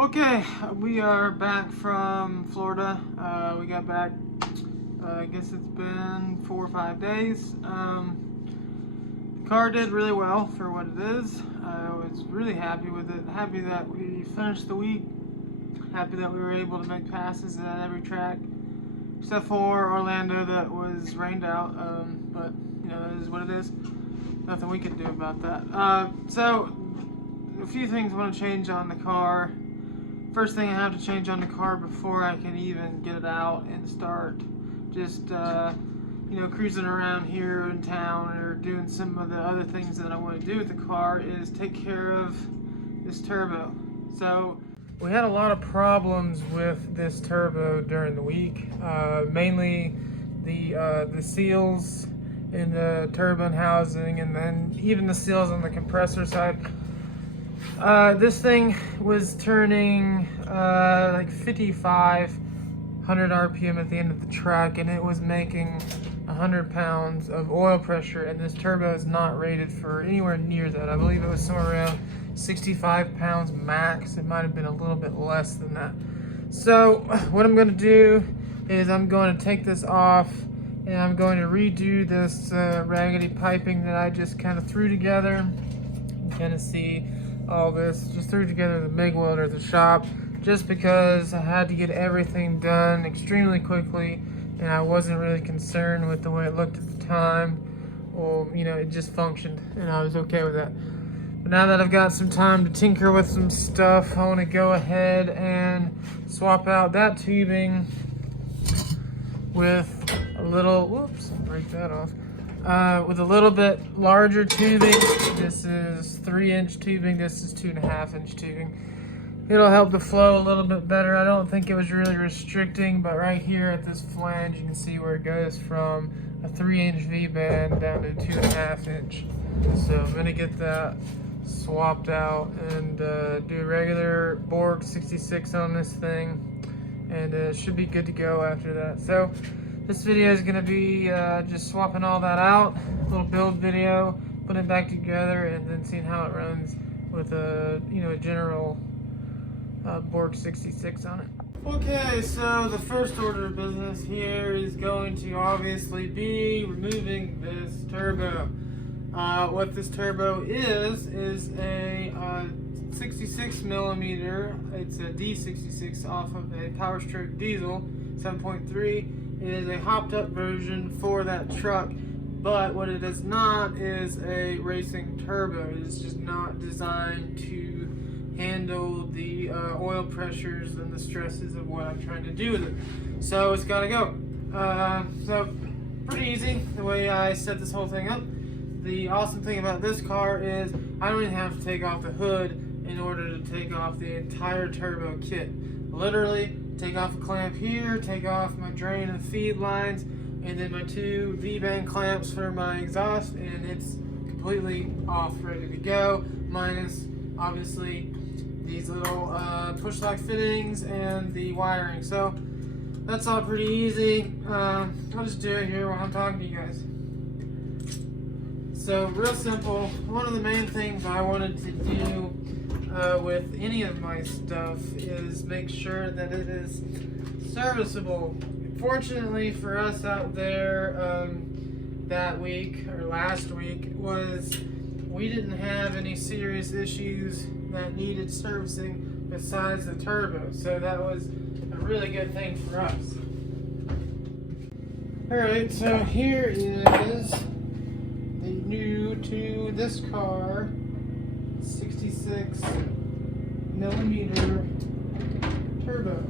Okay, we are back from Florida. We got back, I guess it's been 4 or 5 days. The car did really well for what it is. I was really happy with it. Happy that we finished the week. Happy that we were able to make passes at every track, except for Orlando that was rained out. But, you know, it is what it is. Nothing we can do about that. So, a few things I want to change on the car. First thing I have to change on the car before I can even get it out and start just, cruising around here in town or doing some of the other things that I want to do with the car is take care of this turbo. So we had a lot of problems with this turbo during the week, mainly the seals in the turbine housing and then even the seals on the compressor side. This thing was turning like 5,500 RPM at the end of the track, and it was making 100 pounds of oil pressure, and this turbo is not rated for anywhere near that. I believe it was somewhere around 65 pounds max. It might have been a little bit less than that. So what I'm going to do is I'm going to take this off, and I'm going to redo this raggedy piping that I just kind of threw together. You kind of see all this, just threw together the MIG welder at the shop just because I had to get everything done extremely quickly and I wasn't really concerned with the way it looked at the time. Well, you know, it just functioned and I was okay with that. But now that I've got some time to tinker with some stuff, I want to go ahead and swap out that tubing with a little, whoops, break that off. With a little bit larger tubing. This is 3-inch tubing, this is 2.5-inch tubing. It'll help the flow a little bit better. I don't think it was really restricting, but right here at this flange you can see where it goes from a 3-inch V-band down to 2.5-inch. So I'm going to get that swapped out and do a regular Borg 66 on this thing, and it should be good to go after that. So this video is going to be just swapping all that out, a little build video, putting it back together, and then seeing how it runs with a general Borg 66 on it. Okay, so the first order of business here is going to obviously be removing this turbo. What this turbo is a 66 millimeter. It's a D66 off of a Power Stroke Diesel 7.3. It is a hopped up version for that truck, but what it is not is a racing turbo. It is just not designed to handle the oil pressures and the stresses of what I'm trying to do with it. So it's got to go. So pretty easy the way I set this whole thing up. The awesome thing about this car is I don't even have to take off the hood in order to take off the entire turbo kit. Literally, take off a clamp here, take off my drain and feed lines, and then my 2 V-band clamps for my exhaust, and it's completely off, ready to go, minus obviously these little push lock fittings and the wiring. So that's all pretty easy. I'll just do it here while I'm talking to you guys. So real simple, one of the main things I wanted to do with any of my stuff is make sure that it is serviceable. Fortunately for us out there that week or last week was we didn't have any serious issues that needed servicing besides the turbo, so that was a really good thing for us. Alright, so here is the new to this car 66 millimeter turbo.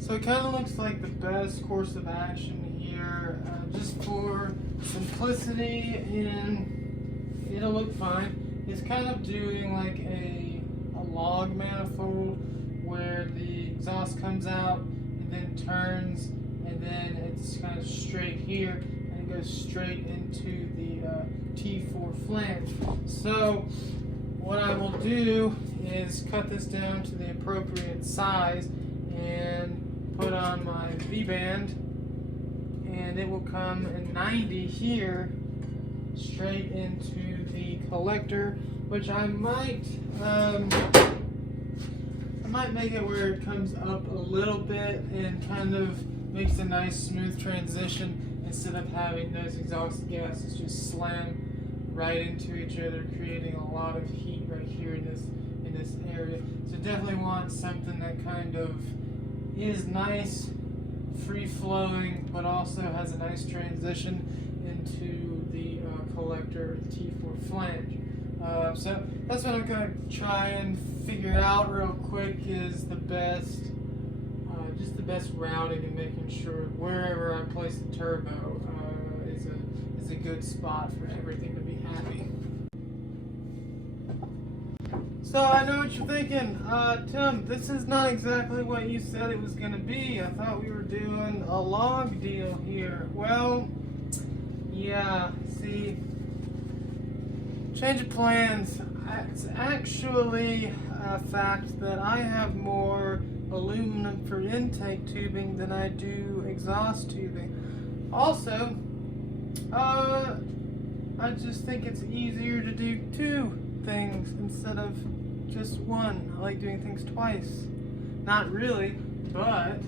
So it kind of looks like the best course of action here, just for simplicity, and it'll look fine. It's kind of doing like a log manifold where the exhaust comes out and then turns, and then it's kind of straight here and it goes straight into the T4 flange. So what I will do is cut this down to the appropriate size and put on my V-band, and it will come in 90 here straight into the collector, which I might I might make it where it comes up a little bit and kind of makes a nice smooth transition instead of having those exhaust gases just slam right into each other, creating a lot of heat right here in this area. So definitely want something that kind of is nice, free flowing, but also has a nice transition into the collector, the T4 flange. So that's what I'm gonna try and figure out real quick is the best, just the best routing and making sure wherever I place the turbo is a good spot for everything to be happy. So I know what you're thinking, Tim, this is not exactly what you said it was gonna be. I thought we were doing a log deal here. Well, yeah, see, change of plans. It's actually a fact that I have more aluminum for intake tubing than I do exhaust tubing. Also, I just think it's easier to do two things instead of just one. I like doing things twice. Not really, but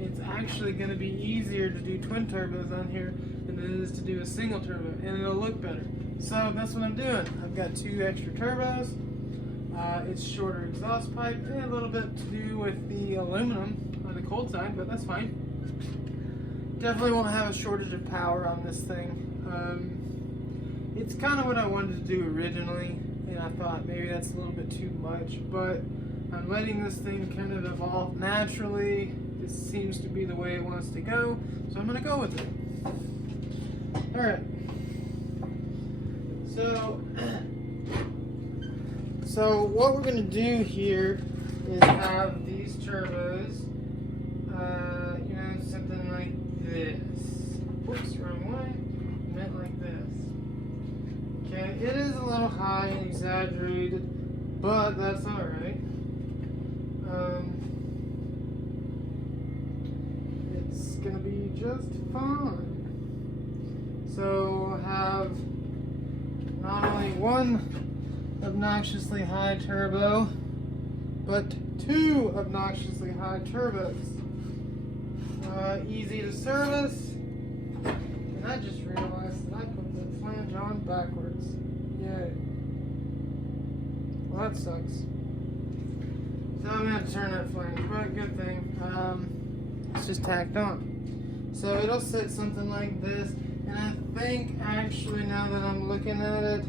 it's actually going to be easier to do twin turbos on here than it is to do a single turbo, and it'll look better. So that's what I'm doing. I've got 2 extra turbos. It's shorter exhaust pipe and a little bit to do with the aluminum on the cold side, but that's fine. Definitely won't have a shortage of power on this thing. It's kind of what I wanted to do originally, and I thought maybe that's a little bit too much, but I'm letting this thing kind of evolve naturally. This seems to be the way it wants to go, so I'm going to go with it. Alright. So what we're going to do here is have these turbos, you know, something like this. Whoops, wrong way. Meant like this. Okay, it is a little high and exaggerated, but that's alright. It's going to be just fine. So have not only one obnoxiously high turbo, but 2 obnoxiously high turbos. Easy to service. And I just realized that I put the flange on backwards. Yay. Well, that sucks. So I'm going to turn that flange, but good thing. It's just tacked on. So it'll sit something like this. And I think actually now that I'm looking at it,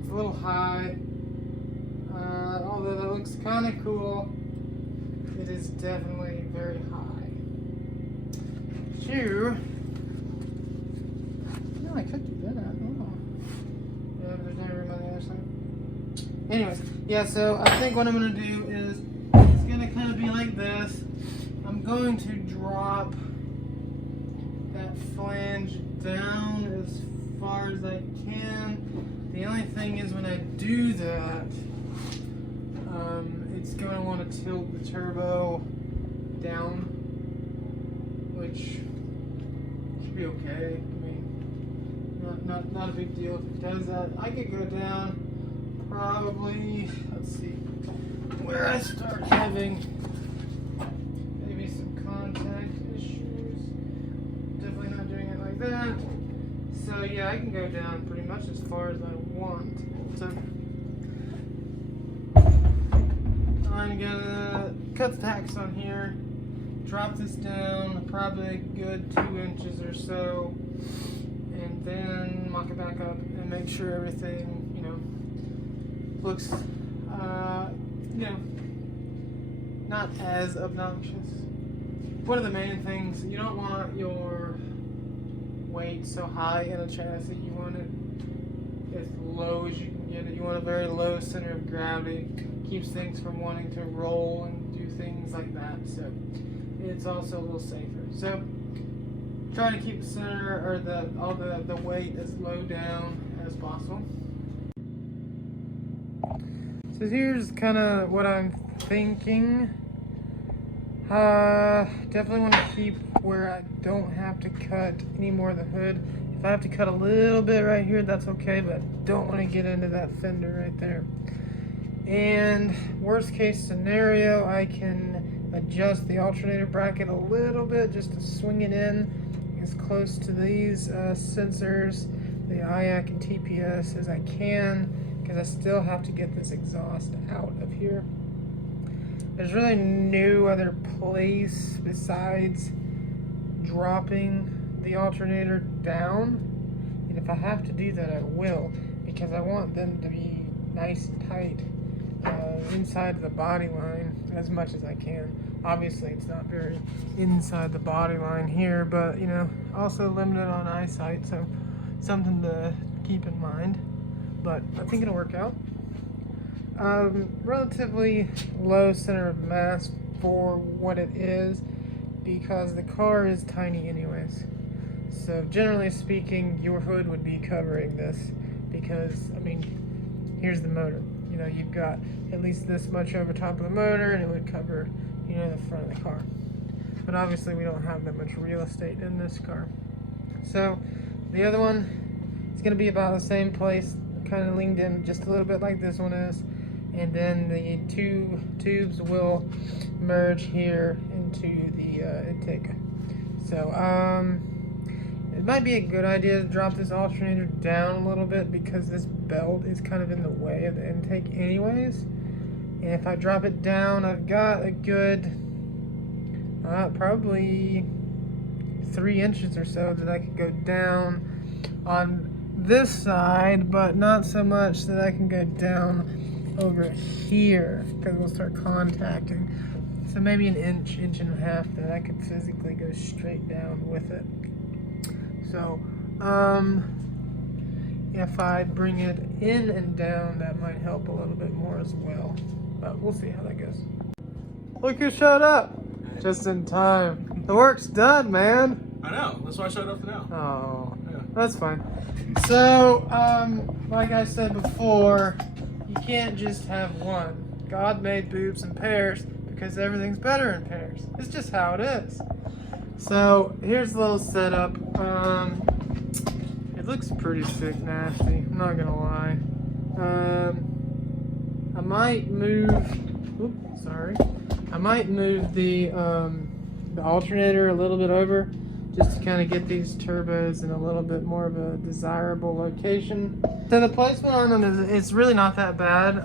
it's a little high. Although that looks kind of cool, it is definitely very high. Sure. No, I could do that. Oh. Yeah, but there's no room on the other side. Anyways, yeah, so I think what I'm going to do is it's going to kind of be like this. I'm going to drop that flange down as far as I can. The only thing is when I do that, it's going to want to tilt the turbo down, which should be okay. I mean, not a big deal if it does that. I could go down probably, let's see, where I start having maybe some contact issues. Definitely not doing it like that. So yeah, I can go down pretty much as far as I want. So I'm gonna cut the tacks on here, drop this down probably a good 2 inches or so, and then mock it back up and make sure everything, you know, looks, you know, not as obnoxious. One of the main things, you don't want your weight so high in a chassis. You want it as low as you can get it. You want a very low center of gravity. Keeps things from wanting to roll and do things like that. So it's also a little safer. So try to keep the center or all the weight as low down as possible. So here's kind of what I'm thinking. Definitely want to keep where I don't have to cut any more of the hood. If I have to cut a little bit right here, that's okay, but I don't want to get into that fender right there. And worst case scenario, I can adjust the alternator bracket a little bit just to swing it in as close to these sensors, the IAC and TPS, as I can, because I still have to get this exhaust out of here. There's really no other place besides dropping the alternator down, and if I have to do that, I will, because I want them to be nice and tight inside the body line as much as I can. Obviously, it's not very inside the body line here, but you know, also limited on eyesight, so something to keep in mind. But I think it'll work out. Relatively low center of mass for what it is, because the car is tiny anyways. So generally speaking, your hood would be covering this, because I mean, here's the motor. You know, you've got at least this much over top of the motor, and it would cover, you know, the front of the car. But obviously we don't have that much real estate in this car. So the other one is going to be about the same place, kind of leaned in just a little bit like this one is, and then the two tubes will merge here into the intake. So it might be a good idea to drop this alternator down a little bit, because this belt is kind of in the way of the intake anyways. And if I drop it down, I've got a good probably 3 inches or so that I could go down on this side, but not so much that I can go down over here, because we'll start contacting. So maybe an inch, inch and a half that I could physically go straight down with it. So if I bring it in and down, that might help a little bit more as well. But we'll see how that goes. Look who showed up! Just in time. The work's done, man. I know. That's why I showed up now. Oh, yeah. That's fine. So, like I said before, you can't just have one. God made boobs in pairs because everything's better in pairs. It's just how it is. So here's a little setup. It looks pretty sick nasty, I'm not gonna lie. I might move, I might move the alternator a little bit over, just to kind of get these turbos in a little bit more of a desirable location. So the placement on them is really not that bad.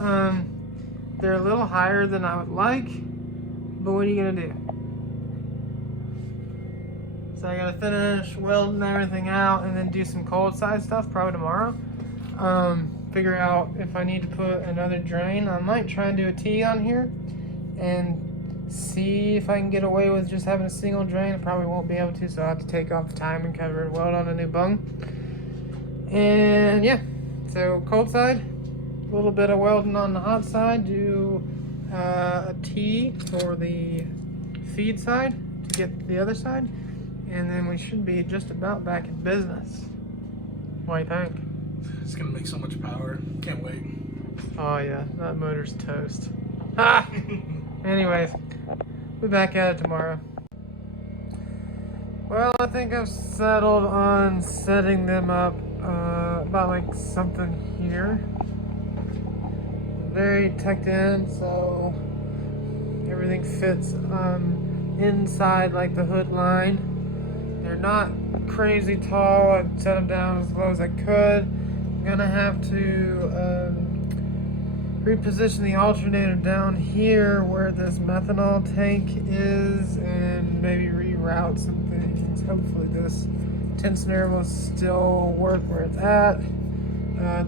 They're a little higher than I would like, but what are you gonna do? So I gotta finish welding everything out and then do some cold side stuff probably tomorrow. Figure out if I need to put another drain. I might try and do a T on here and see if I can get away with just having a single drain. I probably won't be able to, so I'll have to take off the timing cover and weld on a new bung. And yeah, so cold side, a little bit of welding on the hot side, do a T for the feed side to get the other side, and then we should be just about back in business. What do you think? It's gonna make so much power. Can't wait. Oh yeah, that motor's toast. Ha! Anyways, we'll be back at it tomorrow. Well, I think I've settled on setting them up about like something here. Very tucked in, so everything fits inside like the hood line. They're not crazy tall. I set them down as low as I could. I'm gonna have to reposition the alternator down here where this methanol tank is, and maybe reroute some things. Hopefully this tensioner will still work where it's at.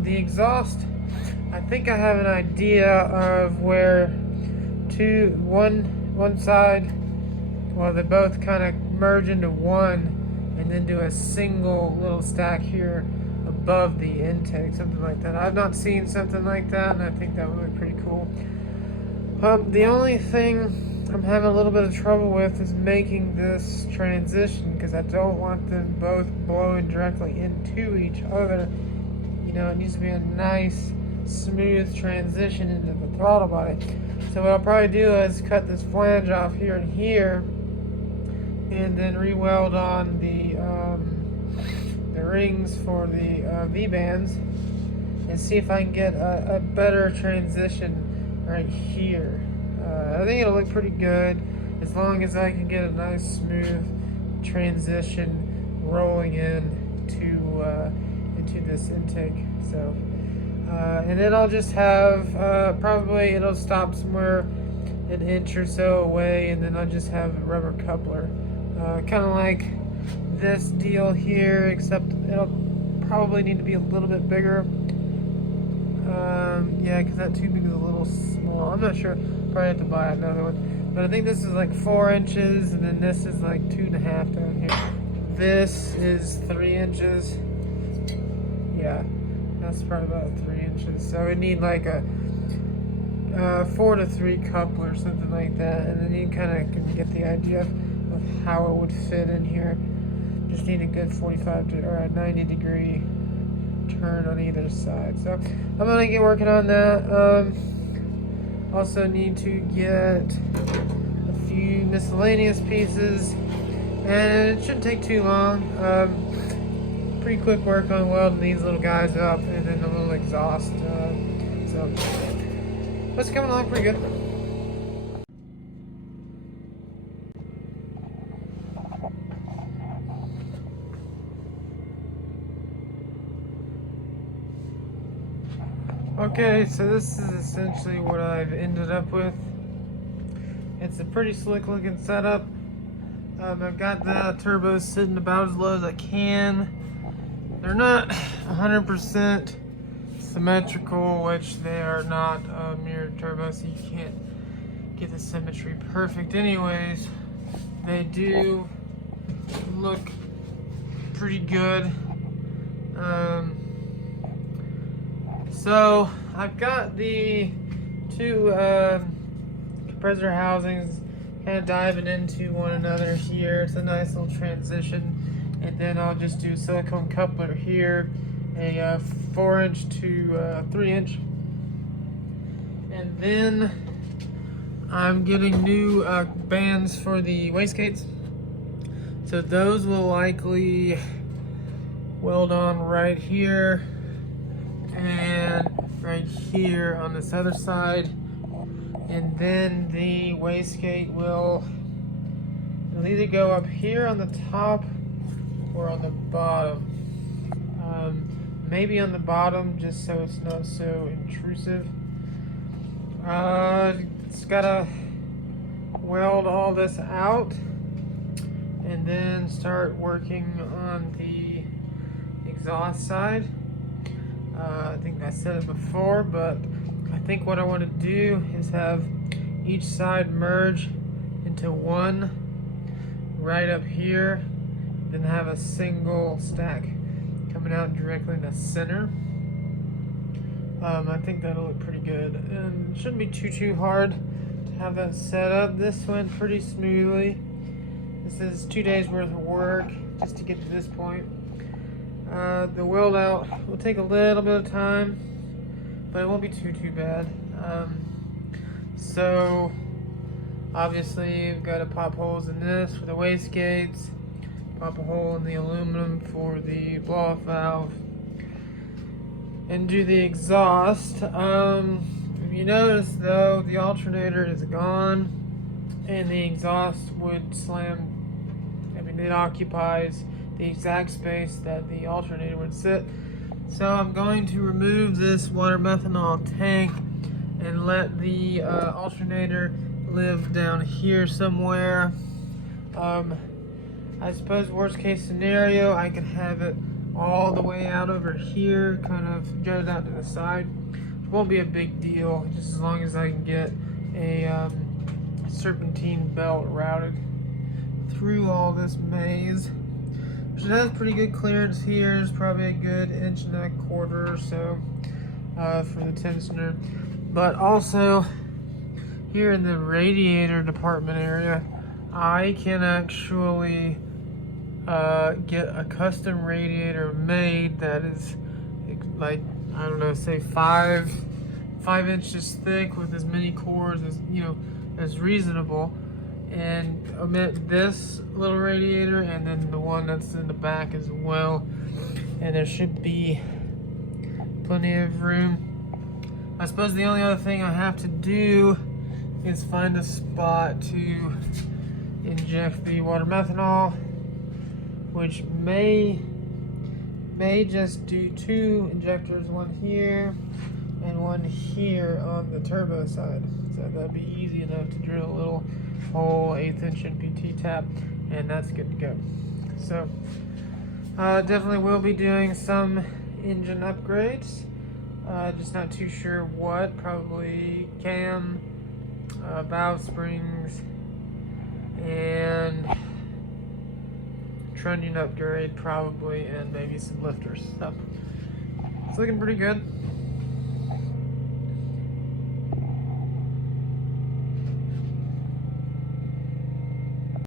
The exhaust, I think I have an idea of where one side, well, they both kind of merge into one and then do a single little stack here above the intake, something like that. I've not seen something like that, and I think that would look pretty cool. The only thing I'm having a little bit of trouble with is making this transition, because I don't want them both blowing directly into each other. You know, it needs to be a nice, smooth transition into the throttle body. So what I'll probably do is cut this flange off here and here, and then re-weld on the rings for the V-bands, and see if I can get a better transition right here. I think it'll look pretty good as long as I can get a nice smooth transition rolling into this intake. So, and then I'll just have probably it'll stop somewhere an inch or so away, and then I'll just have a rubber coupler, kind of like this deal here, except it'll probably need to be a little bit bigger. Yeah, because that tubing is a little small. I'm not sure. Probably have to buy another one. But I think this is like 4 inches, and then this is like 2.5 down here. This is 3 inches. Yeah, that's probably about 3 inches. So we need like a 4 to 3 coupler, something like that, and then you kind of get the idea of how it would fit in here. Just need a good 45 or a 90 degree turn on either side. So I'm gonna get working on that. Also need to get a few miscellaneous pieces, and it shouldn't take too long. Pretty quick work on welding these little guys up, and then a little exhaust. So it's coming along pretty good. Okay, so this is essentially what I've ended up with. It's a pretty slick looking setup. I've got the turbos sitting about as low as I can. They're not 100% symmetrical, which they are not mirrored turbos, so you can't get the symmetry perfect anyways. They do look pretty good. So I've got the 2 compressor housings kind of diving into one another here. It's a nice little transition, and then I'll just do silicone coupler here, a 4-inch to 3-inch, and then I'm getting new bands for the wastegates. So those will likely weld on right here and right here on this other side, and then the wastegate will either go up here on the top or on the bottom. Maybe on the bottom, just so it's not so intrusive. It's gotta weld all this out and then start working on the exhaust side. I think I said it before, but I think what I want to do is have each side merge into one right up here, then have a single stack coming out directly in the center. I think that'll look pretty good, and it shouldn't be too hard to have that set up. This went pretty smoothly. This is 2 days worth of work just to get to this point. The weld out will take a little bit of time, but it won't be too bad. So obviously you've got to pop holes in this for the wastegates, pop a hole in the aluminum for the blow-off valve, and do the exhaust. If you notice though, the alternator is gone, and the exhaust would slam. I mean, it occupies the exact space that the alternator would sit. So I'm going to remove this water methanol tank and let the alternator live down here somewhere. I suppose worst case scenario, I could have it all the way out over here, kind of jutted out to the side. It won't be a big deal, just as long as I can get a serpentine belt routed through all this maze. It has pretty good clearance here. There's probably a good 1.25 or so for the tensioner. But also here in the radiator department area, I can actually get a custom radiator made that is like, I don't know, say 5 inches thick with as many cores as, you know, as reasonable, and omit this little radiator and then the one that's in the back as well, and there should be plenty of room. I suppose the only other thing I have to do is find a spot to inject the water methanol, which may just do 2 injectors, one here and one here on the turbo side. So that'd be easy enough to drill a little hole, 1/8 inch NPT tap, and that's good to go. So definitely will be doing some engine upgrades. Just not too sure what. Probably cam, valve springs, and trunnion upgrade probably, and maybe some lifters. So it's looking pretty good.